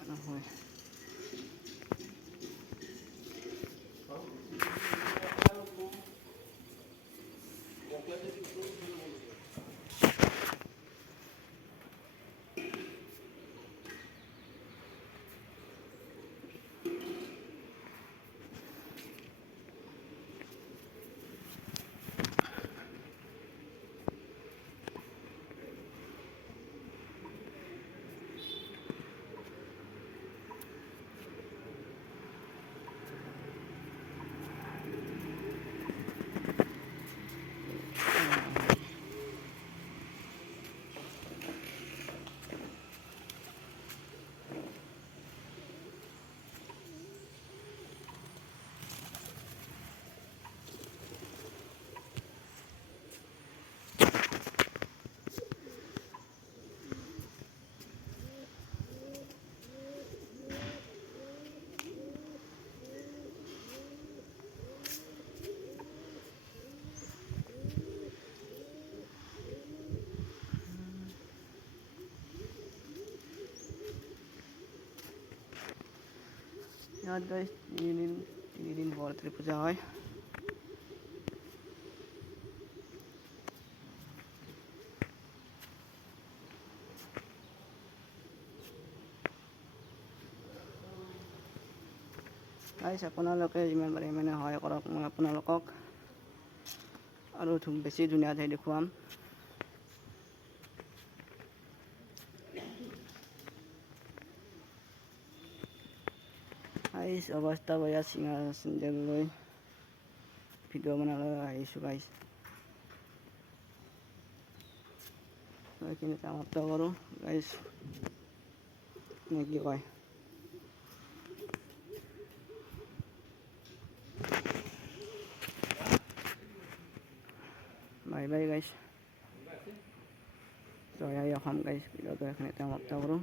Ano হয় ইয়াত guys তিনিদিন বৰৰাত্ৰি পূজা হয়। গাইজ আপোনালোকে যিমান পাৰে সিমানে সহায় কৰক মই আপোনালোকক আৰু বেছি ধুনীয়া ঠাই দেখুৱাম। গাইজ অৱস্থা বেয়া চিঙা চেণ্ডেল লৈ ভিডিঅ' বনাবলৈ আহিছোঁ গাইজ। এইখিনি সমাপ্ত কৰোঁ গাইজ, নে কি কয়? বাই বাই গাইজ, জয় আই অসম গাইজ। ভিডিঅ'টো এইখিনিতে সমাপ্ত কৰোঁ।